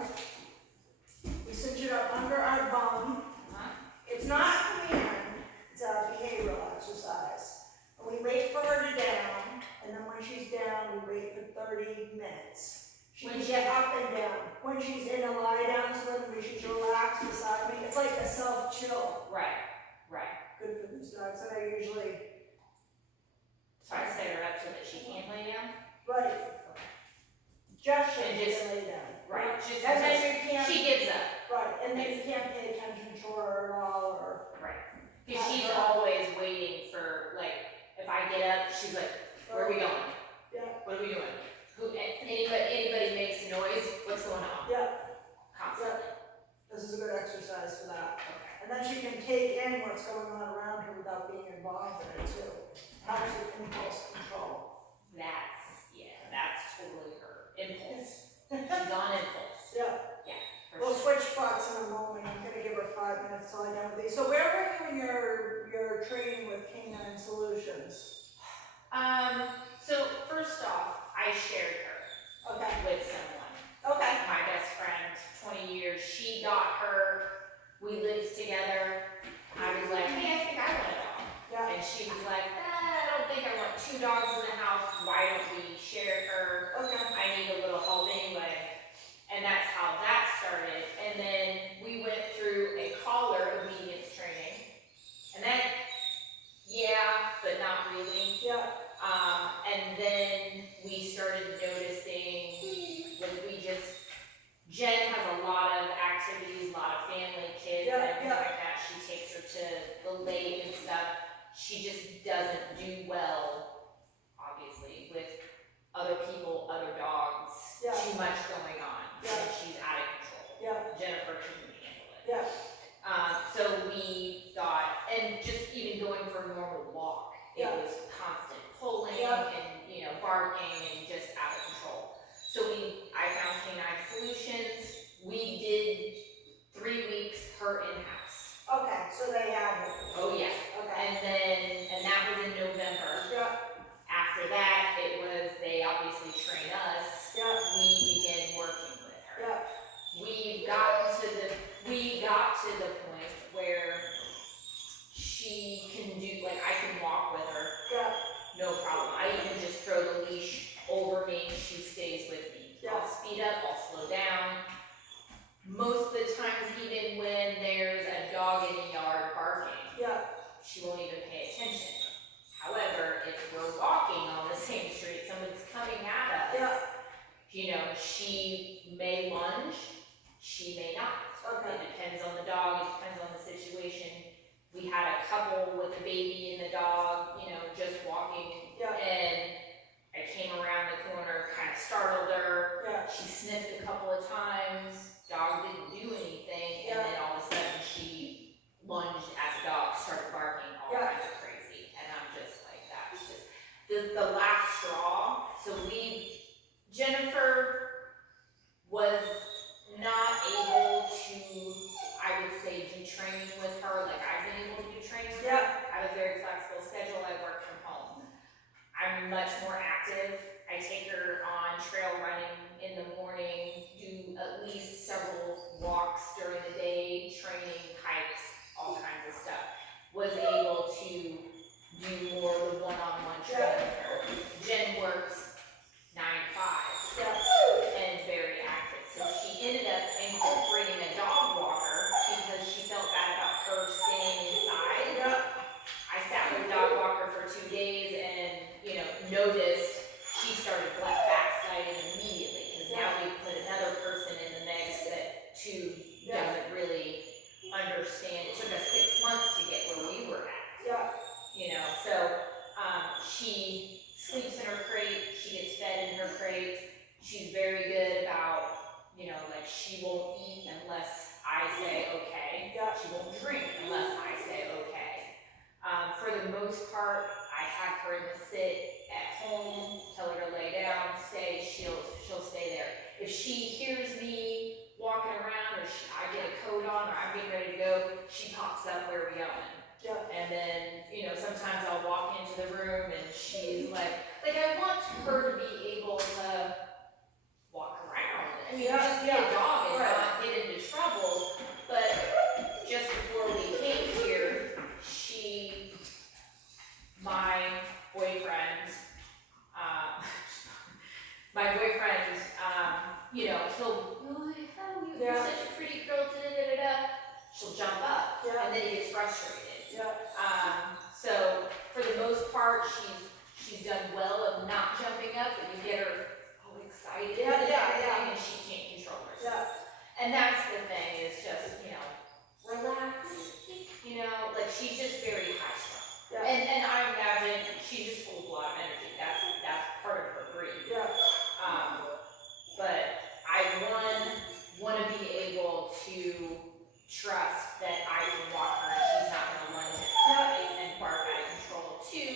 dog. We switch it up under our bum. It's not a command, it's a behavioral exercise. And we wait for her to down, and then when she's down, we wait for 30 minutes. She can get up and down. When she's in a lie down swim, where she's relaxed beside me, it's like a self-chill. Right. Good for these dogs, and I usually. So I set her up so that she can't lay down? Right. Just so And she just- can lay down. Right, just And then because you can't. she gives up. Right, and then you can't pay attention to her at all, or. Right. Because she's always waiting for, like, if I get up, she's like, where are we going? Yeah. What are we doing? Anybody makes a noise, what's going on? Yeah. Constantly. This is a good exercise for that. Okay. And then she can take in what's going on around her without being involved in it too. Helps with impulse control. That's totally her. Impulse. She's on impulse. Yeah. For We'll sure. switch spots in a moment. I'm gonna give her 5 minutes till I get with these. So where were you in your training with Canine Solutions? So first off, I shared her Okay. with someone. Okay. My best friend, 20 years, she got her, we lived together. I was like, hey, I think I want a dog. Yeah. And she was like, I don't think I want 2 dogs in the house, why don't we share her? Okay. I need a little help anyway. And that's how that started. And then we went through a collar obedience training. And that, yeah, but not really. Yeah. And then we started noticing, Jen has a lot of activities, a lot of family, kids, Yeah, and things yeah. like that. She takes her to the lake and stuff. She just doesn't do well, obviously, with other people, other dogs, Yeah. too much going on. Yeah. And she's out of control. Yeah. Jennifer couldn't handle it. Yeah. So we thought, and just even going for a normal walk, it Yeah. was constant pulling Yeah. and, barking and just out of control. So I found Canine Solutions. We did 3 weeks her in-house. Okay, so they have it. Oh yeah. Okay. And that was in November. Yeah. After that, they obviously train us. Yeah. We began working with her. Yeah. We got to the point where she can do, like, I can walk with her, Yeah. no problem. I even just throw the leash over me, she stays with me. Yeah. I'll speed up, I'll slow down. Most of the times, even when there's a dog in the yard barking, Yeah. she won't even pay attention. However, if we're walking on the same street, someone's coming at us, Yeah. she may lunge, she may not. Okay. It depends on the dog, it depends on the situation. We had a couple with a baby and the dog, just walking, Yeah. and I came around the corner, kind of startled her. Yeah. She sniffed a couple of times, dog didn't do anything, and then all of a sudden she lunged at the dog, started barking, all Yeah. kinds of crazy. And I'm just like, that's just the last straw. So Jennifer was not able to, I would say, do training with her like I've been able to do training with her. Yeah. I have a very flexible schedule, I work from home. I'm much more active. I take her on trail running in the morning, do at least several walks during the day, training, hikes, all kinds of stuff. Was able to do more of the one-on-one training with her. Jen works 9 to 5 Yeah. and very active. So she ended up incorporating a dog walker because she felt bad about her staying inside. Yeah. I sat with a dog walker for 2 days and, noticed she started backsliding immediately because now we put another person in the mix that doesn't really understand. It took us 6 months to get where we were at. Yeah. So she sleeps in her crate, she gets fed in her crate. She's very good about, like she won't eat unless I say okay. Yeah. She won't drink unless I say okay. For the most part, I have her in the sit at home, tell her to lay down, stay, she'll stay there. If she hears me walking around or I get a coat on or I'm getting ready to go, she pops up, where are we going? Yeah. And then, sometimes I'll walk into the room and she's like I want her to be able to walk around. I mean, just be a dog and oh, hell, you're Yeah. such a pretty girl, she'll jump up, Yeah. and then he gets frustrated. Yeah. So for the most part, she's done well of not jumping up, but you get her all excited Yeah, and yeah, everything, yeah. and she can't control herself. Yeah. And that's the thing, is just, relax, like she's just very high strung. Yeah. And I imagine she's just full of a lot of energy. That's part of her breed. Yeah. But I want to be able to trust that I can walk her and she's not going to lunge at somebody and bark out of control. Two,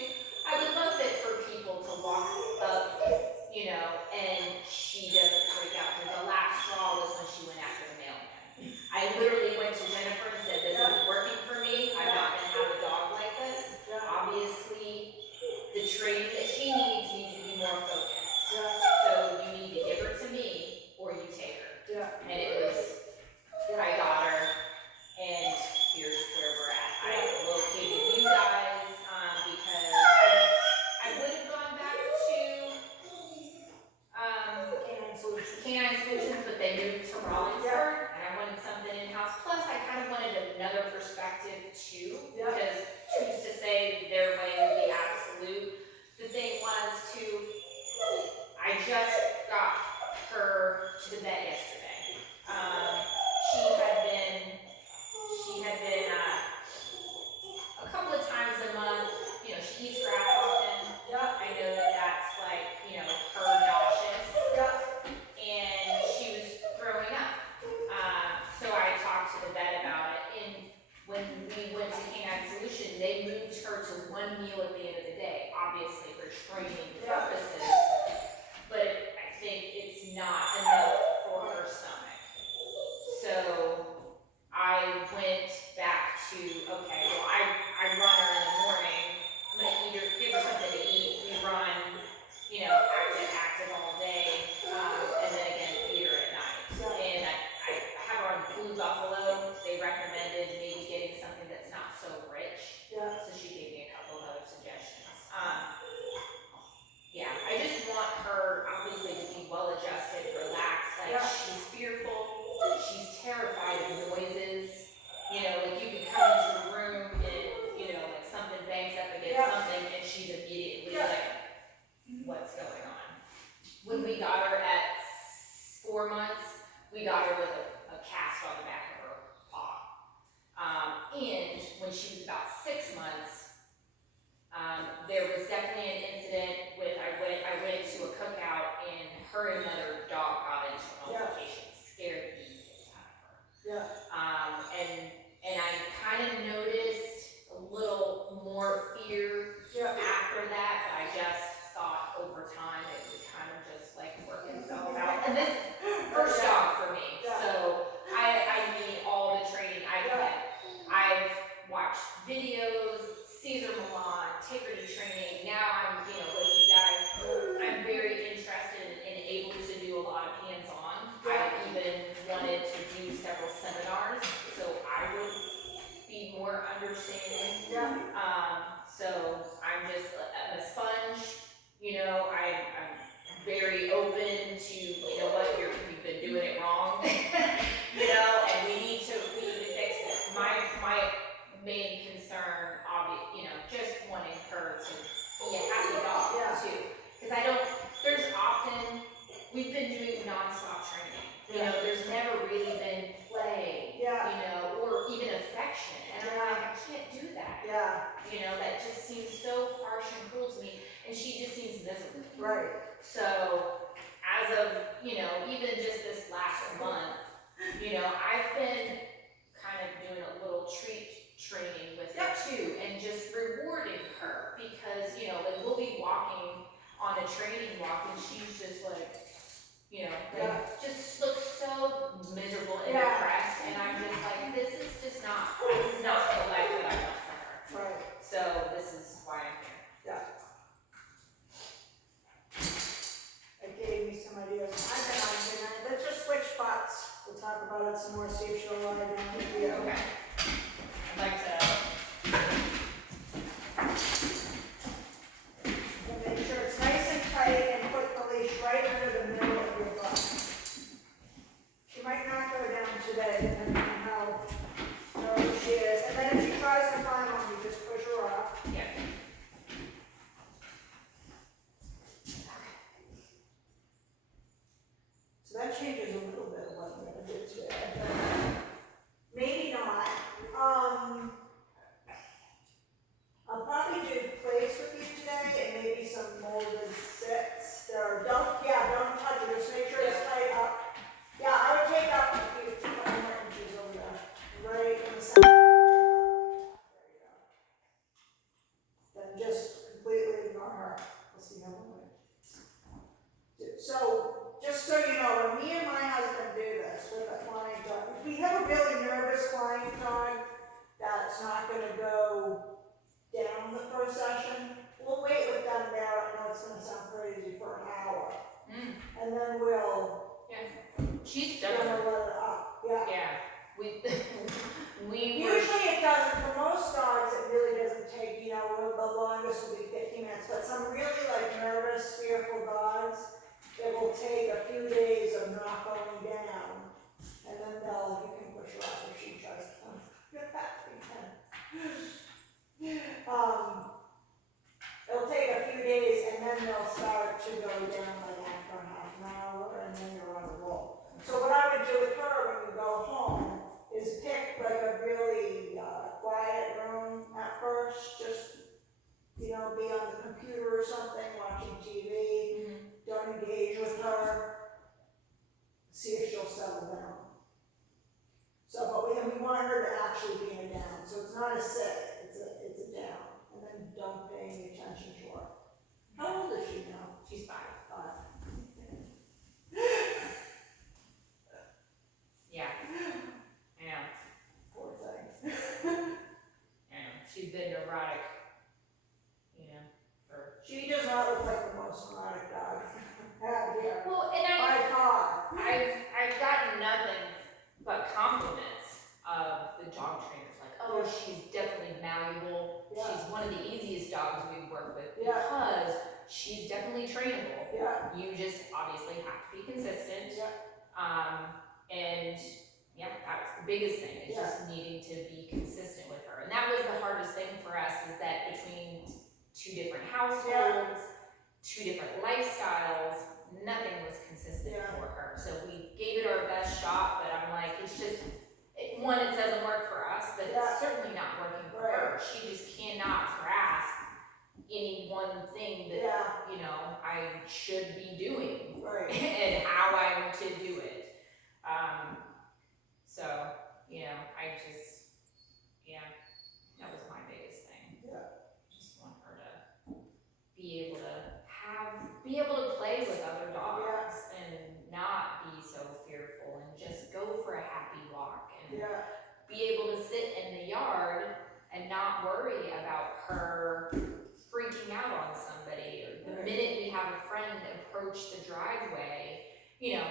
I would love it for people to walk up, and she doesn't freak out. Because the last straw was when she went after the mailman. I literally went to Jennifer and said, this isn't working for me. I'm not going to have a dog like this. Obviously, the training that she needs to be more focused. So you need to give her to me, or you take her. And it was, I got her, and here's where we're at. I located you guys because I would have gone back to Canine Solutions, but they moved to Rollinsford, and I wanted something in-house. Plus, I kind of wanted another perspective too, because who's to say their way is the absolute. The thing was I just got her to the vet yesterday. She had been a couple of times a month. She eats grass often. I know that's like, her nauseous. And she was throwing up. So I talked to the vet about it. And when we went to Canine Solution, they moved her to one meal at the end of the day, obviously for training purposes. But I think it's not enough for her stomach. So I went back to, okay, well, I run her in the morning. I'm going to give her something to eat. We run, active all day. And then again, feed her at night. And I have her on Blue Buffalo. They recommended maybe getting something that's not so rich. So she gave me a couple of other suggestions. I just want her obviously to be well adjusted, relaxed. Like she's fearful, she's terrified of noises. Like you can come into a room and like something bangs up against something, and she's immediately like, what's going on? When we got her at 4 months, we got her with a cast on the back of her paw. And when she was about 6 months, there was definitely an incident with, I went to a cookout and her and another dog got into an altercation, scared the piss out of her. And I kind of noticed a little more fear after that, but I just thought over time it would kind of just like work itself out. And this first dog for me, so I need all the training I can. I've watched videos, Caesar Milan, take her to training. Now I'm, with you guys, I'm very interested and able to do a lot of hands-on. I even wanted to do several seminars, so I would be more understanding. So I'm just a sponge, I'm very open to, what, you've been doing it wrong, and we need to fix this. My main concern, just wanting her to be a happy dog too. Because there's often, we've been doing nonstop training. There's never really been play, or even affection. And I'm like, I can't do that. That just seems so harsh and cruel to me. And she just seems miserable. So, as of, even just this last month, I've been kind of doing a little treat training with her too, and just rewarding her because, like we'll be walking on a training walk and she's just like, just looks so miserable and depressed, and I'm just like, this is not the life that I want for her. So this is why I'm here. It gave me some ideas. Let's just switch spots. We'll talk about it some more, see if she'll lie down with you. Okay. I'd like to. And make sure it's nice and tight and put the leash right under the middle of your butt. for a session, we'll wait with them there, I know it's gonna sound crazy, for an hour. And then we'll, She's then stubborn. we'll let it up, yeah. Yeah, we were, Usually it doesn't, for most dogs, it really doesn't take, you know, the longest will be 50 minutes, but some really like nervous, fearful dogs, it will take a few days of not going down, and then you can push her off if she tries to come back again. It'll take a few days, and then they'll start to go down like after half an hour, and then you're on a roll. So what I would do with her when you go home is pick like a really quiet room at first, just, you know, be on the computer or something, watching TV, don't engage with her, see if she'll settle down. So, but we want her to actually be in down, so it's not a sit, it's a down, and then don't pay any attention to her. How old is she now? she's 5. 5. Yeah. I know. Poor thing. I know. She's been neurotic, you know, for. She does not look like the most neurotic dog I have here. Well, and By far. I've gotten nothing but compliments of the dog trainers, like, oh, she's definitely malleable. Yeah. She's one of the easiest dogs we work with Yeah. because she's definitely trainable. Yeah. You just obviously have to be consistent. Yeah. And yeah, that was the biggest thing, is just needing to be consistent with her. And that was the hardest thing for us, is that between 2 different households, 2 different lifestyles, nothing was consistent for her. So we gave it our best shot, but I'm like, it's just, it doesn't work for us, but it's certainly not working for her. She just cannot grasp any one thing that, you know, I should be doing and how I'm to do it. So, you know, I just, that was my biggest thing. Just want her to be able to play with other dogs and not be so fearful, and just go for a happy walk, and be able to sit in the yard and not worry about her freaking out on somebody, or the minute we have a friend approach the driveway, you know.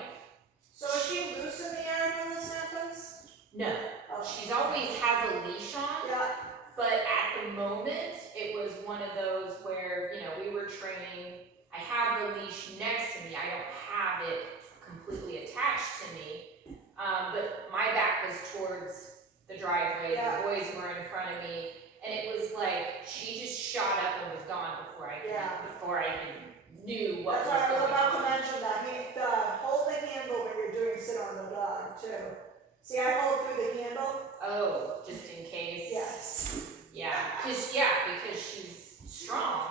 So is she loose in the yard when this happens? No, she's always has a leash on. But at the moment, it was one of those where, you know, we were training, I have the leash next to me, I don't have it completely attached to me, but my back was towards the driveway, the boys were in front of me, and it was like, she just shot up and was gone before I even knew what That's was why I was going about to on. mention that. Hold the handle when you're doing sit on the dog, too. See, I hold through the handle. Oh, just in case. Yes. Because she's strong.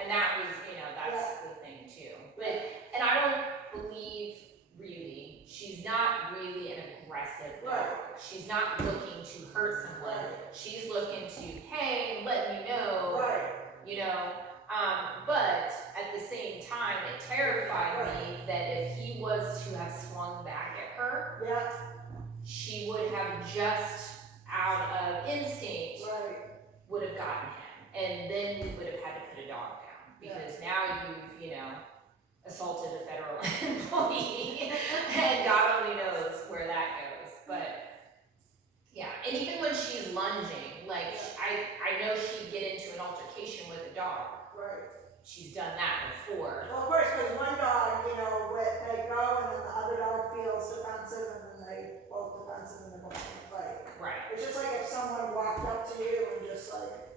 And that was, you know, that's the thing too. And I don't believe really, she's not really an aggressive dog. She's not looking to hurt someone. She's looking to, hey, let me know, you know. But at the same time, it terrified me that if he was to have swung back at her, she would have just out of instinct would have gotten him, and then we would have had to put a dog down, because now you've, you know, assaulted a federal employee, and God only knows where that goes. But yeah, and even when she's lunging, like I know she'd get into an altercation with a dog. She's done that before. Well, of course, because one dog, you know, they go and then the other dog feels defensive, and then they both defensive, and they're both gonna fight. It's just like if someone walked up to you and just like,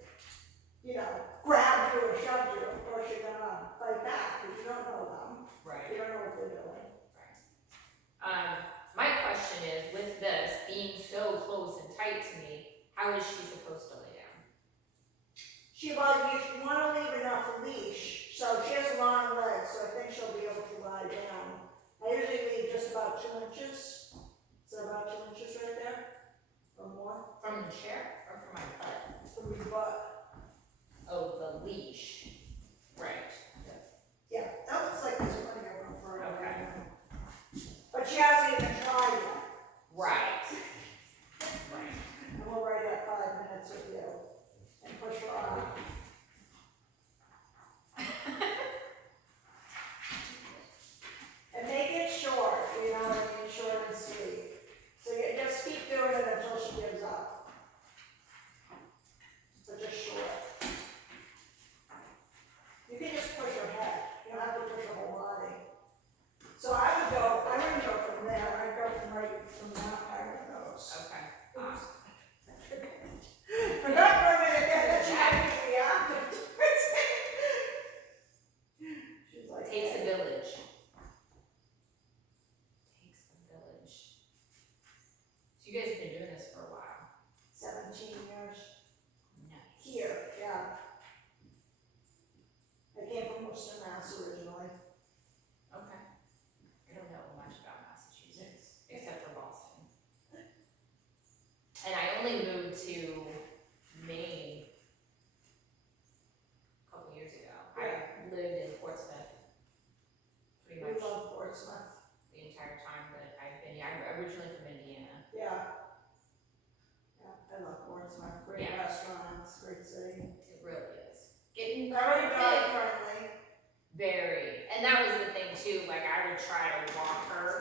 you know, grabbed you or shoved you, of course you're gonna fight back, because you don't know them. You don't know what they're doing. My question is, with this being so close and tight to me, how is she supposed to lay down? You want to leave enough leash, so she has long legs, so I think she'll be able to lie down. I usually leave just about 2 inches. So about 2 inches right there, or more. From the chair or from my butt? From your butt. Oh, the leash. Right. Yeah, that looks like there's plenty of room for her. Okay. But she hasn't even tried yet. Right. And we'll write at 5 minutes with you and push her off. for a while. 17 years. Nice. Here, yeah. I came from Worcester, Mass originally. Okay. I don't know much about Massachusetts, except for Boston. And I only moved to Maine a couple years ago. I lived in Portsmouth pretty We much love Portsmouth. the entire time that I've been here. I'm originally from Indiana. Yeah. Yeah, I love Portsmouth. Great Yeah. restaurants, great city. It really is. Getting Very big. dog friendly. Very. And that was the thing too, like I would try to walk her.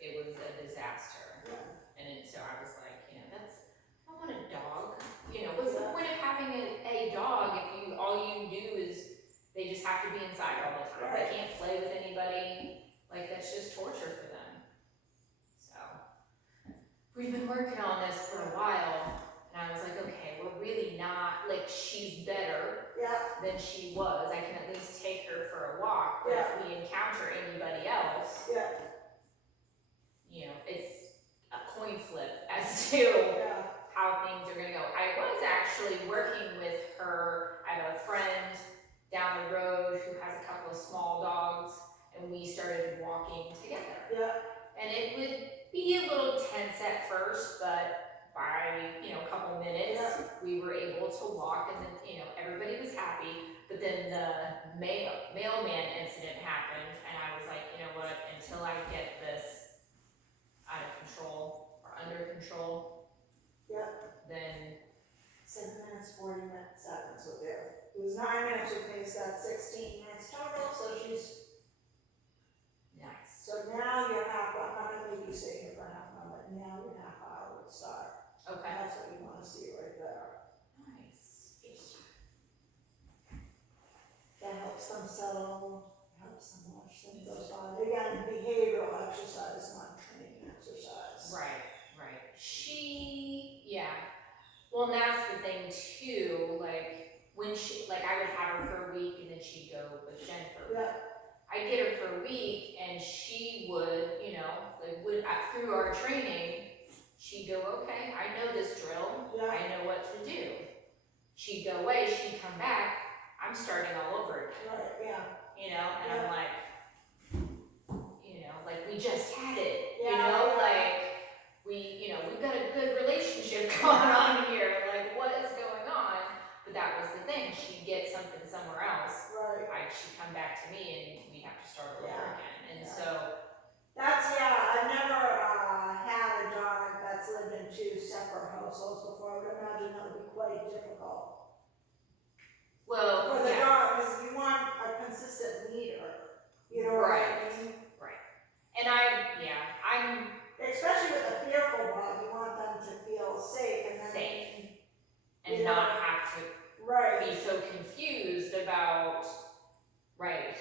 It was a disaster. Yeah. And so I was like, I don't want a dog. What's the point of having a dog if all you do is they just have to be inside all the time. Right. They can't play with anybody. Like that's just torture for them. So we've been working on this for a while and I was like, okay, we're really not, like she's better Yeah. than she was. I can at least take her for a walk. But if we encounter anybody else, Yeah. it's a coin flip as to Yeah. how things are gonna go. I was actually working with her. I have a friend down the road who has a couple of small dogs, and we started walking together. Yeah. And it would be a little tense at first, but by a couple minutes, we were able to walk, and then everybody was happy. But then the mailman incident happened, and I was like, you know what? Until I get this out of control or under control, then 7 minutes, 40 seconds with you. It was 9 minutes with me, so that's 16 minutes total, so she's, nice. so now you're half, I'm not gonna make you sit here for half an hour, but now you're half hour would start. Okay. That's what you wanna see right there. Nice. That helps them settle, helps them watch them go by. Again, behavioral exercise, not training exercise. Right. Well, and that's the thing too, like, when I would have her for a week and then she'd go with Jennifer. Yeah. I'd get her for a week and she would, through our training, she'd go, okay, I know this drill, Yeah. I know what to do. She'd go away, she'd come back, I'm starting all over again. Right, yeah. And I'm like, we just had it, Yeah. we've got a good relationship going on here, like what is going on? But that was the thing, she'd get something somewhere else, Right. she'd come back to me and we'd have to start over again, and Yeah. so. I've never had a dog that's lived in 2 separate households before. I would imagine that would be quite difficult. Well, For the yeah. dog, because you want a consistent leader, you know what I mean? And I'm Especially with a fearful dog, you want them to feel safe and then. safe and you know, not have to Right. be so confused about,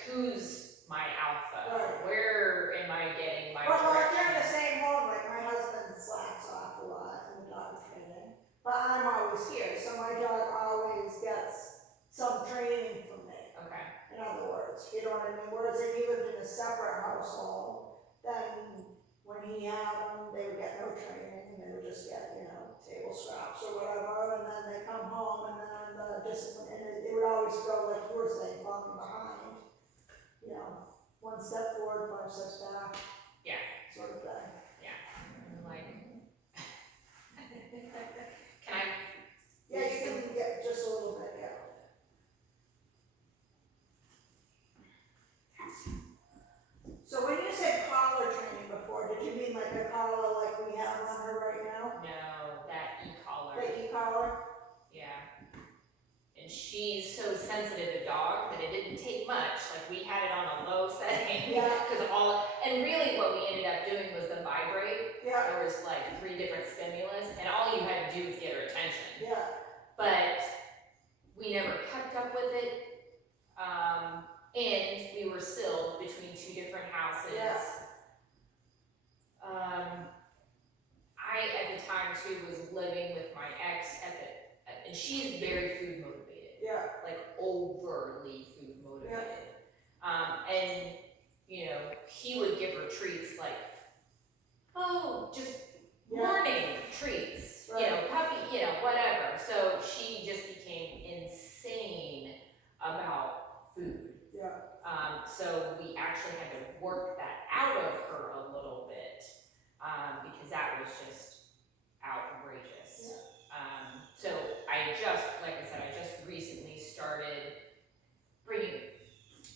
who's my alpha? Right. Where am I getting my Well, if direction? you're in the same home, like my husband slacks off a lot in the dog training, but I'm always here, so my dog always gets some training from me. Okay. In other words, you know what I mean? Whereas if he lived in a separate household, then when he had them, they would get no training, and they would just get, table scraps or whatever, and then they come home, and then the discipline, and it would always go like you were saying, falling behind. 1 step forward, 5 steps back. Yeah. Sort of thing. I'm like, can I? Yeah, you can get just a little bit, yeah. So when you said collar training before, did you mean like a collar like we have on her right now? No, that e-collar. The e-collar? Yeah. And she's so sensitive to dog that it didn't take much. Like we had it on a low setting. Yeah. And really what we ended up doing was the vibrate. Yeah, There was like 3 different stimulus and all you had to do was get her attention. yeah, But we never kept up with it. And we were still between 2 different houses. Yeah. I, at the time too, was living with my ex and she's very food motivated. yeah, Like overly food motivated. And he would give her treats like, oh, just treats, Right. puppy, whatever. So she just became insane about food. Yeah. So we actually had to work that out of her a little bit, because that was just outrageous. Yeah. So like I said, I just recently started bringing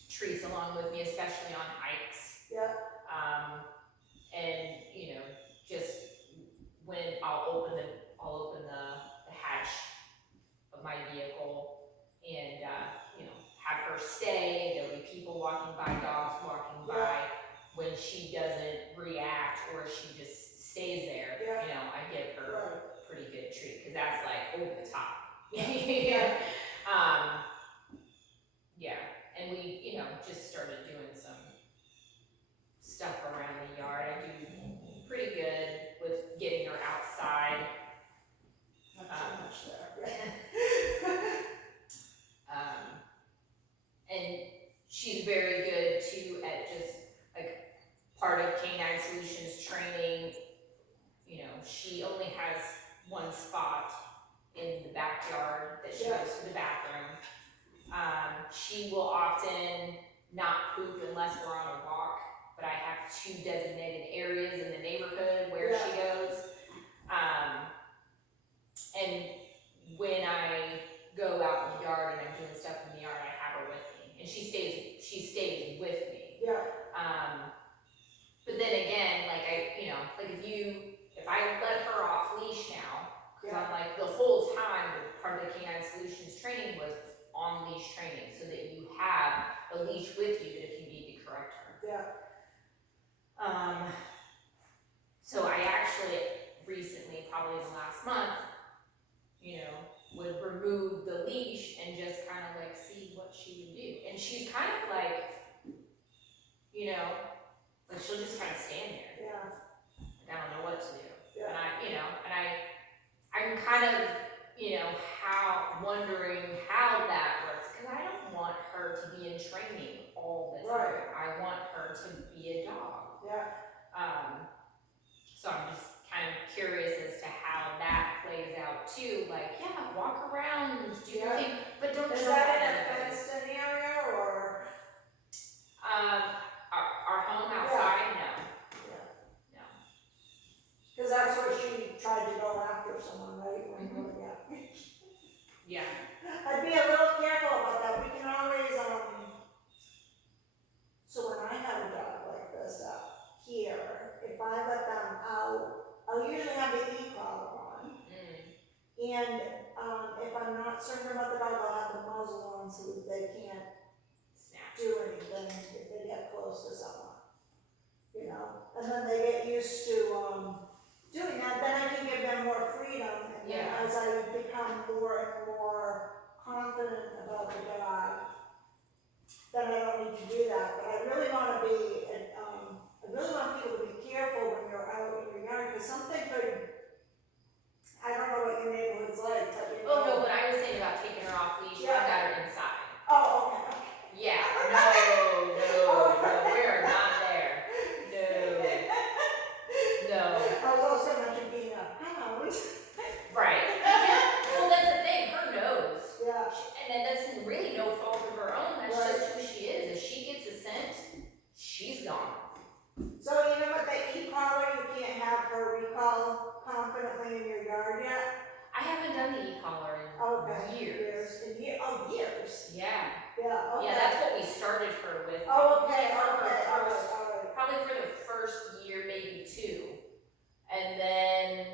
treats along with me, especially on hikes. Yeah. And just when I'll open the hatch of my vehicle and have her stay. There'll be people walking by, dogs walking by. When she doesn't react or she just stays there, I give her a pretty good treat, because that's like over the top. Yeah. Yeah, and we just started doing some stuff around the yard. I do pretty good with getting her outside. Not too much there. And she's very good too at just like part of Canine Solutions training. She only has one spot in the backyard that she goes to the bathroom. She will often not poop unless we're on a walk, but I have 2 designated areas in the neighborhood where she goes. And when I go out in the yard and I'm doing stuff in the yard, I have her with me, and she stays with me. Yeah. But then again, like if I let her off leash now, because I'm like, the whole time, part of the Canine Solutions training was on leash training, so that you have a leash with you if you need to correct her. Yeah. So I actually recently, probably in the last month, would remove the leash and just kind of like see what she would do. And she's kind of like, like she'll just kind of stand there. Yeah. Like, I don't know what to do. Yeah. And I'm kind of, wondering how that works, because I don't want her to be in training all the time. Right. I want her to be a dog. Yeah. So I'm just kind of curious as to how that plays out too. Like, walk around, do your thing, but don't Is jump that on in a anybody. fenced-in area or? Our home outside, no. No. Because that's where she tried to go after someone, right? Yeah. I'd be a little careful about that. We can always, so when I have a dog like this here, if I let them out, I'll usually have the e-collar on. And if I'm not certain about the dog, I'll have the muzzle on so that they can't do anything if they get close to someone. And then they get used to doing that, then I can give them more freedom. And then as I become more and more confident about the dog, then I don't need to do that. But I really want to be, I really want people to be careful when you're out in your yard, because something could, I don't know what your neighborhood's like, but Oh no, when I was saying about taking her off leash, I got her inside. Oh, okay. Yeah, no, we are not there. No. I was also mentioning being a hound. Right. Well, that's the thing, her nose. Yeah. And that's really no fault of her own, that's Right. just who she is. If she gets a scent, she's gone. So even with the e-collar, you can't have her recall confidently in your yard yet? I haven't done the e-collar in years. Years? Yeah. Yeah, okay. Yeah, that's what we started her with. Oh, okay, For all her first- right. Probably for the first year, maybe 2. And then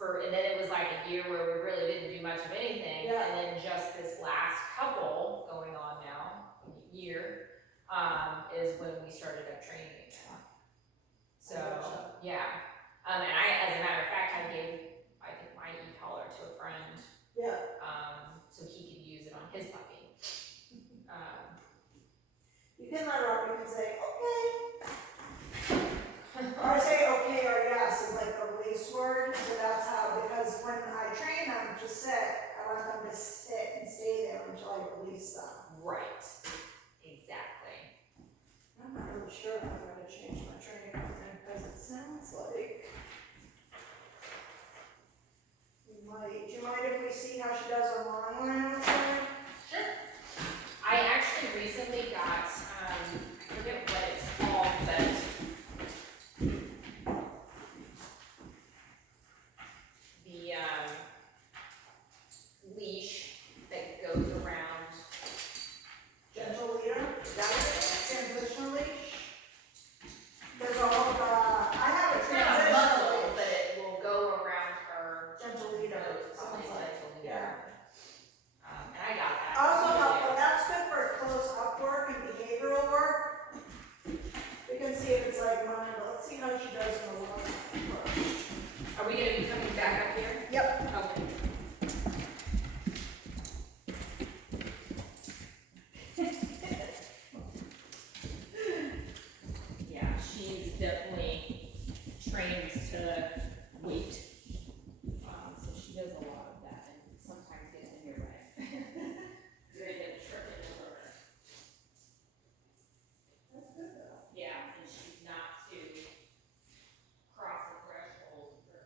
it was like a year where we really didn't do much of anything. Yeah. And then just this last couple going on now, year, is when we started up training again. So, Gotcha. yeah. And as a matter of fact, I think my e-collar to a friend, Yeah. so he could use it on his puppy. You can let her up, you can say, okay. Or say okay or yes is like the release word, so that's how, because when I train them to sit, I want them to sit and stay there until I release them. Right. Exactly. I'm not really sure if I'm gonna change my training program, because it sounds like we gonna be coming back up here? Yep. Okay. Yeah, she's definitely trained to wait. So she does a lot of that and sometimes gets in your way. Very good tripping over her. That's good though. Yeah, and she's not to cross the threshold for.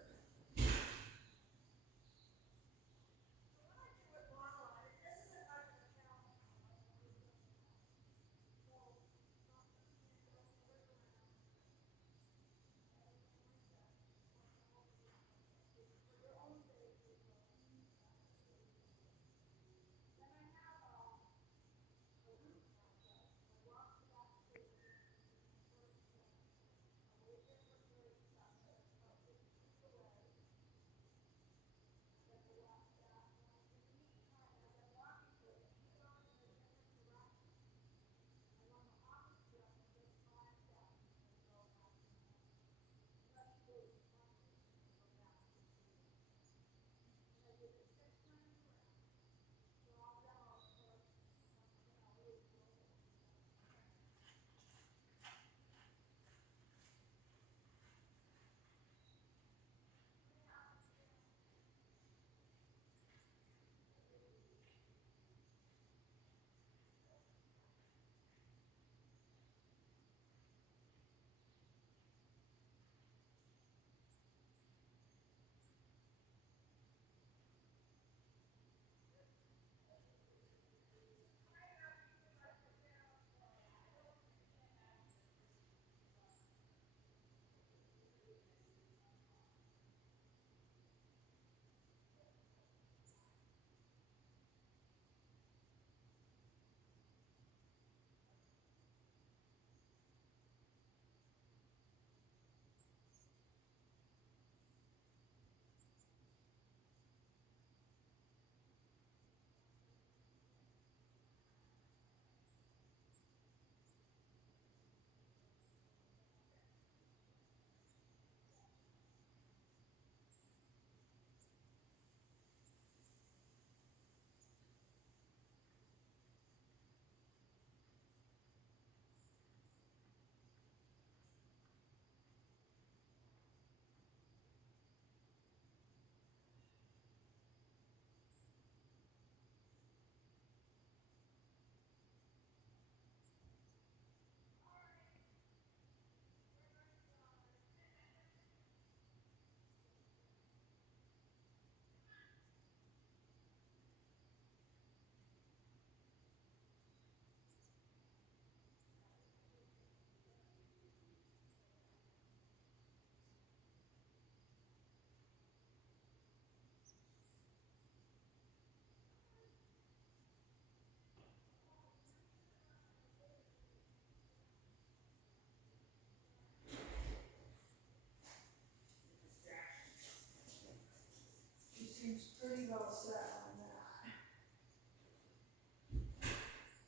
She seems pretty well set on that.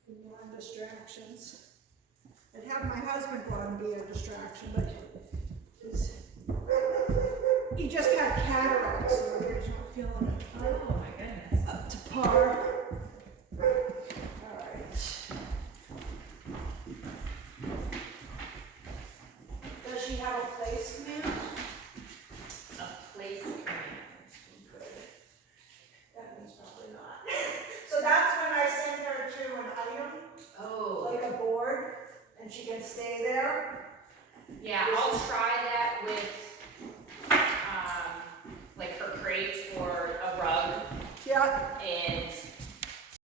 The non-distractions. I'd have my husband go out and be a distraction, but he just had cataracts, so he's not feeling Oh my goodness. up to par. Alright. Does she have a place command? A place command. That means probably not. So that's when I send her to an item, Oh. like a board, and she can stay there. Yeah, I'll try that with, like her crate or a rug Yeah. and